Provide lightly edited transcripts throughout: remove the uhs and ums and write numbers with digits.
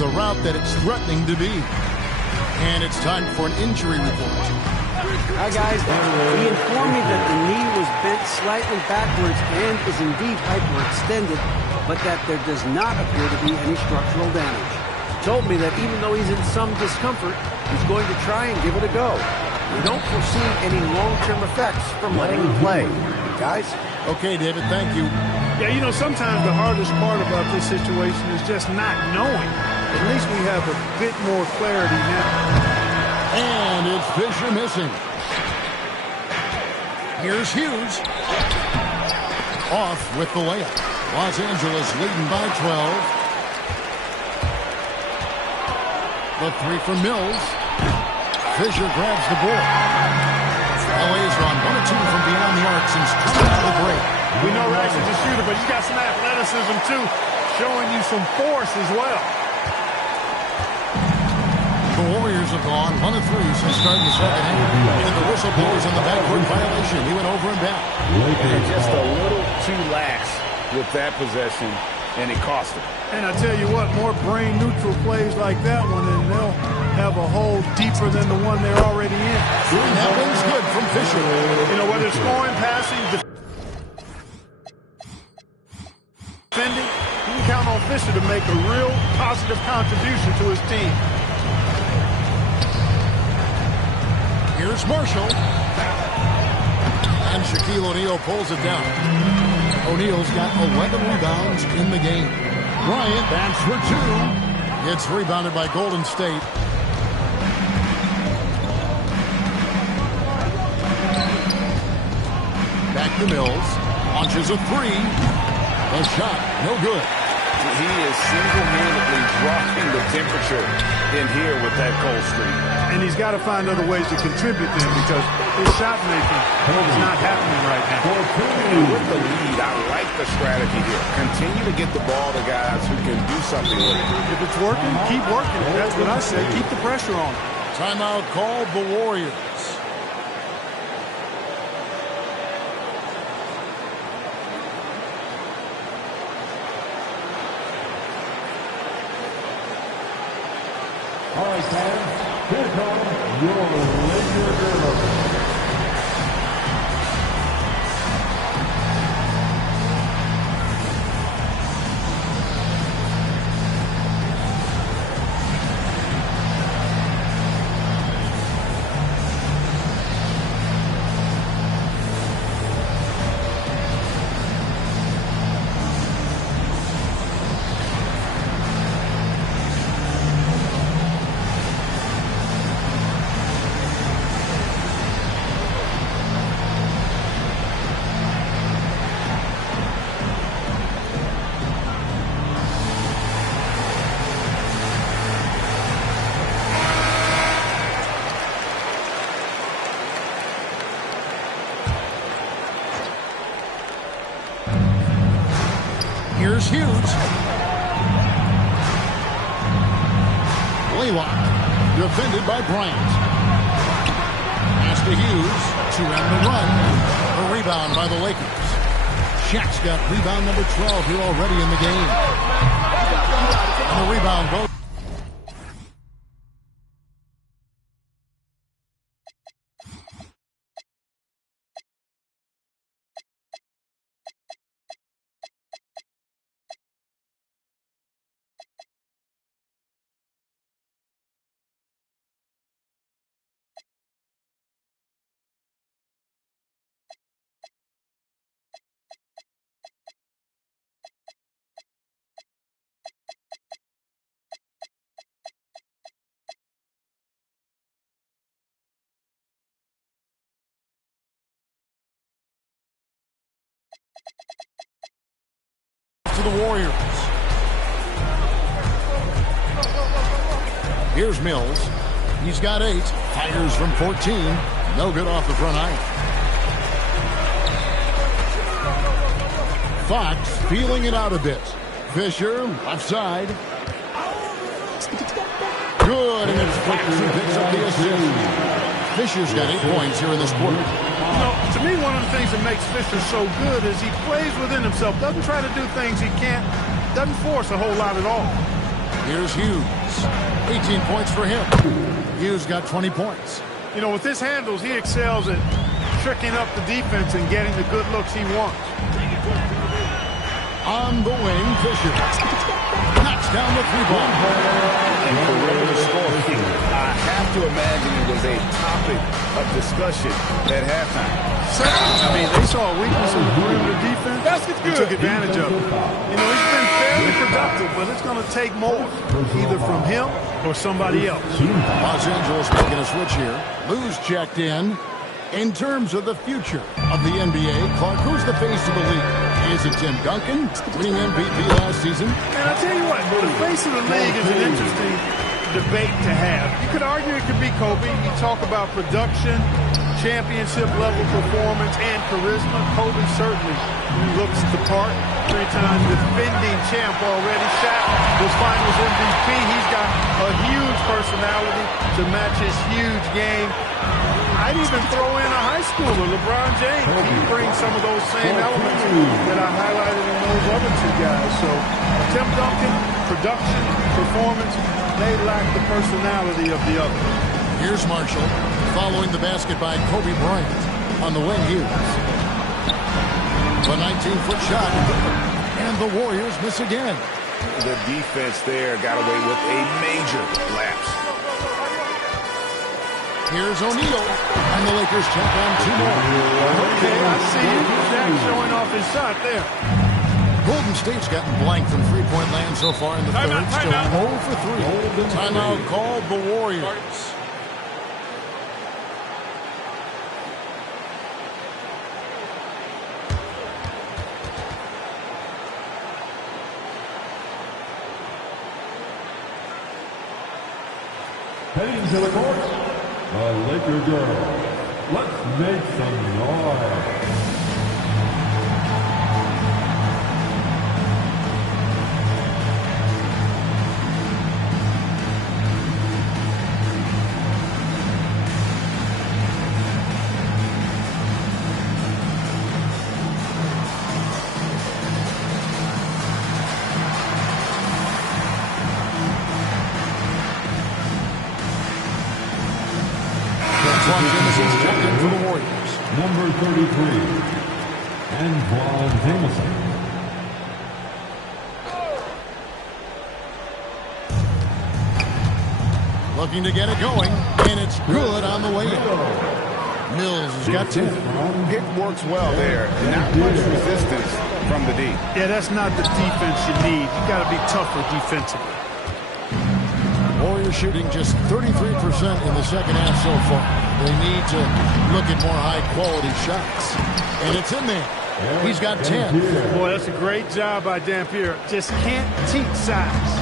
the route that it's threatening to be. And it's time for an injury report. Hi, guys. He informed me that the knee was bent slightly backwards and is indeed hyperextended, but that there does not appear to be any structural damage. He told me that even though he's in some discomfort, he's going to try and give it a go. We don't foresee any long-term effects from letting him play. Guys? Okay, David, thank you. Yeah, you know, sometimes the hardest part about this situation is just not knowing. At least we have a bit more clarity now. And it's Fisher missing. Here's Hughes. Off with the layup. Los Angeles leading by 12. The three from Mills. Fisher grabs the ball. LA's on 1-2 from beyond the arc since coming out of the break. We know Rax is a shooter, but he's got some athleticism too, showing you some force as well. The Warriors have gone 1 of 3 since starting the second half. And the whistle blows on the backcourt violation. He went over and back. And just a little too lax with that possession, and it cost him. And I tell you what, more brain-neutral plays like that one, and they'll have a hole deeper than the one they're already in. And that one's good from Fisher. You know, whether scoring, passing, defending, you can count on Fisher to make a real positive contribution to his team. Here's Marshall. And Shaquille O'Neal pulls it down. O'Neal's got 11 rebounds in the game. Bryant bats for 2. Gets rebounded by Golden State. Back to Mills. Launches a 3. A shot, no good. He is single-handedly dropping the temperature in here with that cold streak. And he's got to find other ways to contribute to him because his shot making is not happening right now. With the lead, I like the strategy here. Continue to get the ball to guys who can do something with it. If it's working, keep working. That's what I say. Keep the pressure on him. Timeout called the Warriors. All right, fans, here comes your Laker Hero. Here's Hughes. Laylock. Defended by Bryant. Pass to Hughes. To end the run. A rebound by the Lakers. Shaq's got rebound number 12 here already in the game. And the rebound goes. To the Warriors. Here's Mills. He's got 8. Fires from 14. No good off the front iron. Fox feeling it out a bit. Fisher, left side. Good, and it's Fox who picks up the assist. Fisher's got 8 points here in this quarter. You know, to me, one of the things that makes Fisher so good is he plays within himself. Doesn't try to do things he can't. Doesn't force a whole lot at all. Here's Hughes. 18 points for him. Hughes got 20 points. You know, with his handles, he excels at tricking up the defense and getting the good looks he wants. On the wing, Fisher knocks down the three-ball. And perimeter scoring, I have to imagine it was a topic of discussion at halftime. I mean, they saw a weakness in the perimeter defense and took advantage of it. You know, he's been fairly productive, but it's going to take more, either from him or somebody else. Los Angeles making a switch here. Lou's checked in. In terms of the future of the NBA, Clark, who's the face of the league? Is it Tim Duncan, winning MVP last season? And I tell you what, the face of the league is an interesting debate to have. You could argue it could be Kobe. You talk about production, championship-level performance, and charisma. Kobe certainly looks the part. 3-time defending champ already. Shaq was Finals MVP. He's got a huge personality to match his huge game. I'd even throw in a high schooler, LeBron James. He brings some of those same elements that I highlighted in those other two guys. So Tim Duncan, production, performance, they lack the personality of the other. Here's Marshall following the basket by Kobe Bryant on the wing. Hughes. The 19-foot shot, and the Warriors miss again. The defense there got away with a major lapse. Here's O'Neal, and the Lakers check on two more. Okay, I see you. Shaq showing off his shot there. Golden State's gotten blank from three-point land so far in the third. Still 0 for 3. Timeout called the Warriors. Heading to the court, the Laker girls. Let's make some noise. For the Warriors. Number 33, and Jameson. Looking to get it going, and it's good on the way in. Mills has got 10. It works well there. Not much resistance from the D. Yeah, that's not the defense you need. You got to be tougher defensively. Warriors shooting just 33% in the second half so far. They need to look at more high-quality shots. And it's in there. He's got 10. Boy, that's a great job by Dampier. Just can't teach size.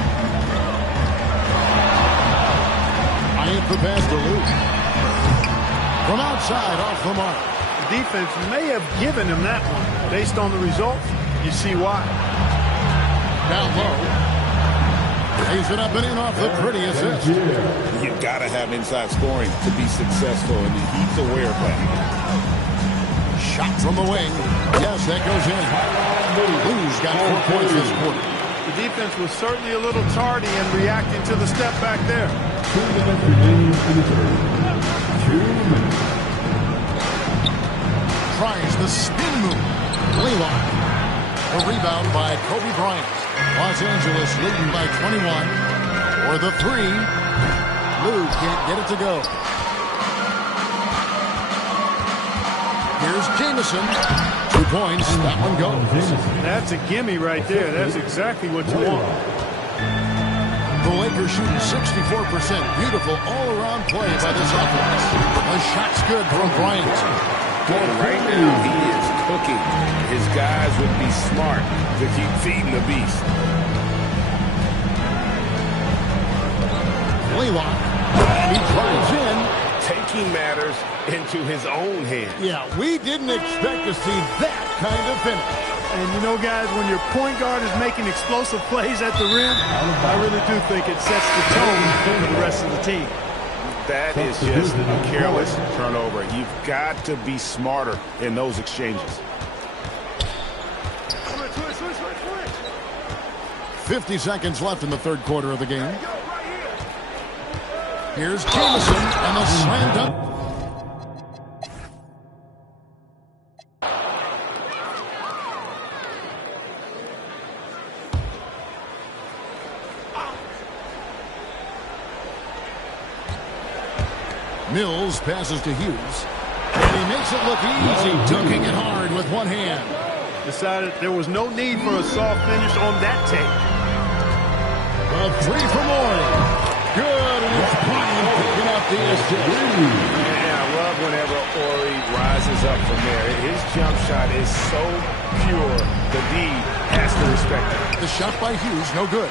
Bryant the pass to Lou. From outside, off the mark. The defense may have given him that one. Based on the results, you see why. Down low. Lays it up and in off the pretty assist. You've got to have inside scoring to be successful, and he's aware of that. Shot from the wing. Yes, that goes in. Lou's got 4 points this quarter. The defense was certainly a little tardy in reacting to the step back there. 2 minutes remaining in the third. 2 minutes. Tries the spin move. Leland. A rebound by Kobe Bryant. Los Angeles leading by 21. For the three. Lou can't get it to go. Here's Jameson. 2 points. That one goes. That's a gimme right there. That's exactly what you want. The Lakers shooting 64%. Beautiful all-around play by this offense. The shot's good from Bryant. And right now, he is cooking. His guys would be smart to keep feeding the beast. Leland. And he drives in. Taking matters into his own hands. Yeah, we didn't expect to see that kind of finish. And you know, guys, when your point guard is making explosive plays at the rim, I really do think it sets the tone for the rest of the team. That is just a careless turnover. You've got to be smarter in those exchanges. 50 seconds left in the third quarter of the game. Here's Jameson and the slam dunk. Mills passes to Hughes. And he makes it look easy, dunking it hard with one hand. Decided there was no need for a soft finish on that take. A three for Morey. Good, and it's Bryant picking up the assist. Man, I love whenever Ori rises up from there. His jump shot is so pure, the D has to respect it. The shot by Hughes, no good.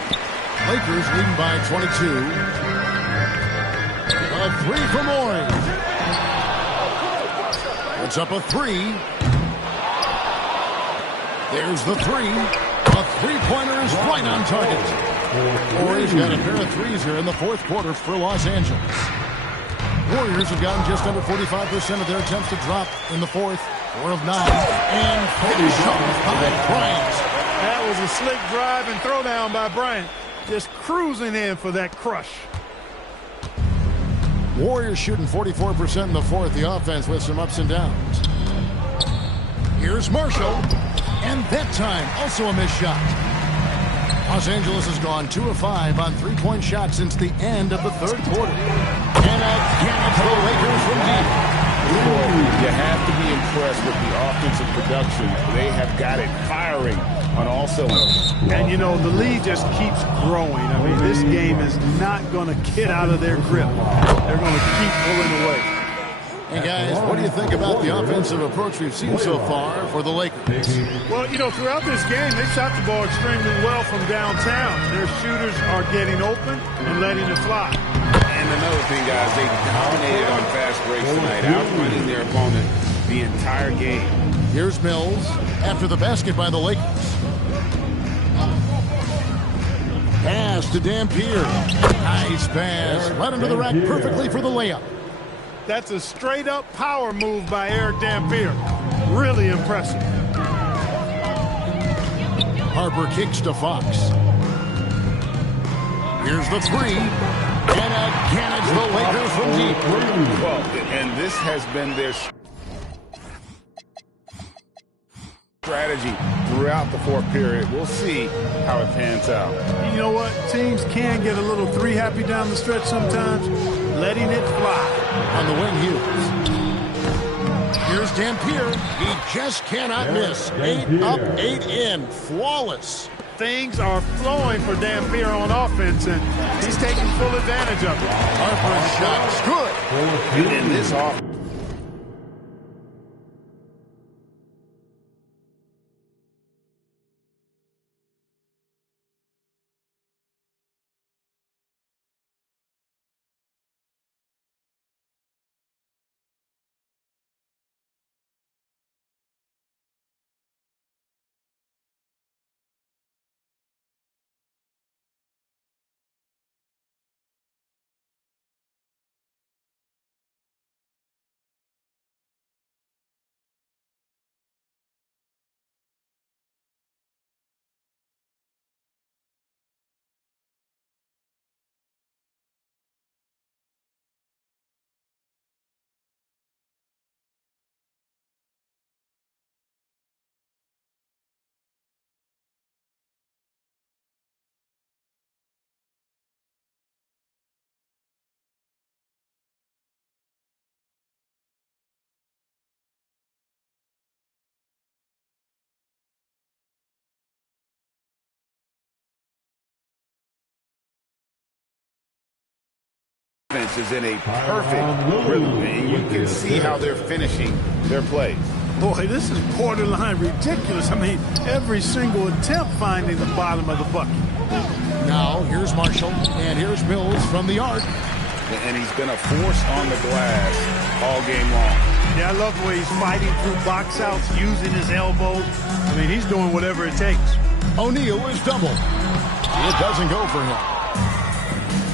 Lakers leading by 22. A three for Morey. It's up a three. There's the three. A three-pointer is right on target. Warriors got a pair of threes here in the fourth quarter for Los Angeles. Warriors have gotten just under 45% of their attempts to drop in the fourth. 4 of 9. And finish off by Bryant. That was a slick drive and throwdown by Bryant. Just cruising in for that crush. Warriors shooting 44% in the fourth. The offense with some ups and downs. Here's Marshall. And that time, also a missed shot. Los Angeles has gone 2 of 5 on three-point shots since the end of the third quarter. And again, it's the Lakers from deep. You have to be impressed with the offensive production. They have got it firing on all cylinders. And, you know, the lead just keeps growing. I mean, this game is not going to get out of their grip. They're going to keep pulling away. Hey, guys, what do you think about the offensive approach we've seen so far for the Lakers? Well, you know, throughout this game, they shot the ball extremely well from downtown. Their shooters are getting open and letting it fly. And another thing, guys, they dominated on fast breaks tonight, outrunning their opponent the entire game. Here's Mills after the basket by the Lakers. Pass to Dampier. Nice pass. Right under the rack perfectly for the layup. That's a straight-up power move by Eric Dampier. Really impressive. Harper kicks to Fox. Here's the three. And again, it's the Lakers from deep. Well, and this has been their strategy throughout the fourth period. We'll see how it pans out. You know what? Teams can get a little three-happy down the stretch sometimes. Letting it fly. On the wing, Hughes. Here's Dampier. He just cannot miss. 8 up, 8 in. Flawless. Things are flowing for Dampier on offense, and he's taking full advantage of it. Harper's shot's good. And in this offense, is in a perfect rhythm, and you can see how they're finishing their plays. Boy, this is borderline ridiculous. I mean, every single attempt finding the bottom of the bucket. Now, here's Marshall, and here's Mills from the arc. And he's been a force on the glass all game long. Yeah, I love the way he's fighting through box outs, using his elbows. I mean, he's doing whatever it takes. O'Neal is doubled. It doesn't go for him.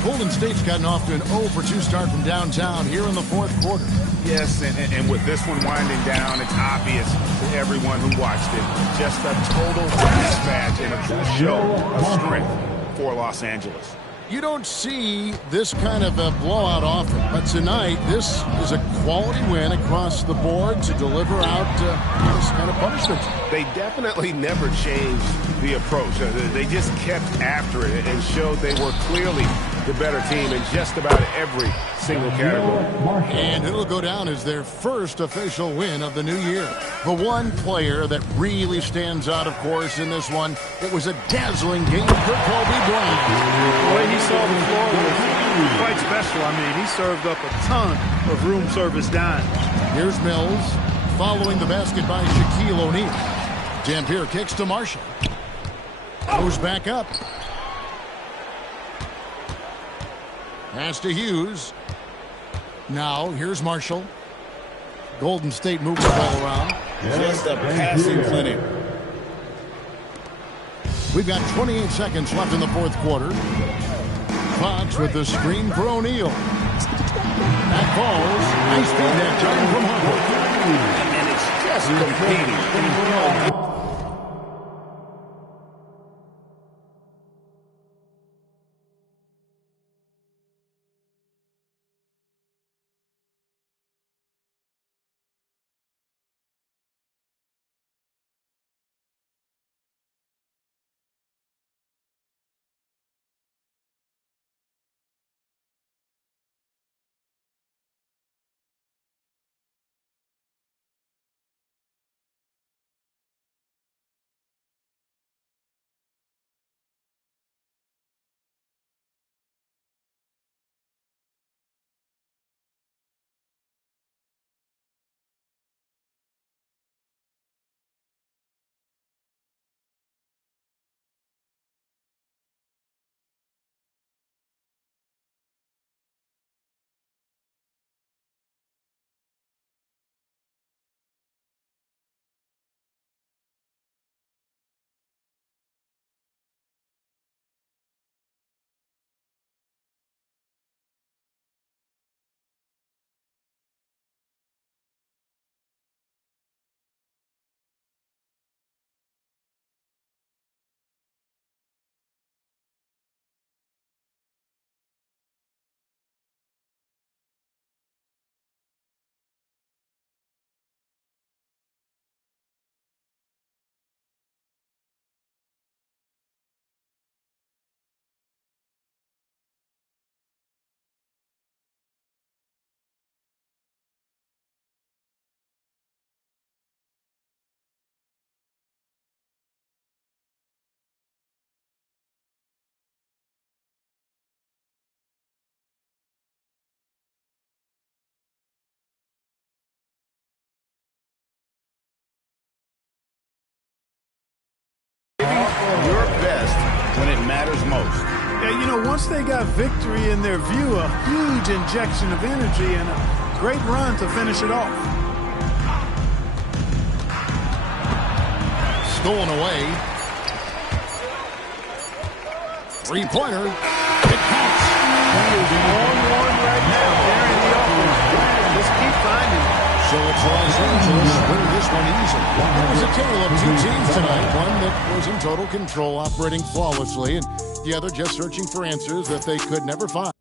Golden State's gotten off to an 0-for-2 start from downtown here in the fourth quarter. Yes, and with this one winding down, it's obvious to everyone who watched it. Just a total mismatch and a true show of strength for Los Angeles. You don't see this kind of a blowout often, but tonight this is a quality win across the board to deliver out this kind of punishment. They definitely never changed the approach. They just kept after it and showed they were clearly the better team in just about every single category. And it'll go down as their first official win of the new year. The one player that really stands out, of course, in this one, it was a dazzling game for Kobe Bryant. The way he saw the floor was quite special. I mean, he served up a ton of room service dimes. Here's Mills following the basket by Shaquille O'Neal. Dampier kicks to Marshall. Goes back up. Pass to Hughes. Now, here's Marshall. Golden State moving the ball around. Just a passing clinic. We've got 28 seconds left in the fourth quarter. Fox with the screen for O'Neal. That falls. Nice feed that time from Harper. And it's just competing. Your best when it matters most. Yeah, you know, once they got victory in their view, a huge injection of energy and a great run to finish it off. Stolen away. Three-pointer. It counts. On one right now. They're in the offense. Just keep finding it. So it's Los Angeles win this one easily. It was a tale of two teams tonight. One that was in total control, operating flawlessly, and the other just searching for answers that they could never find.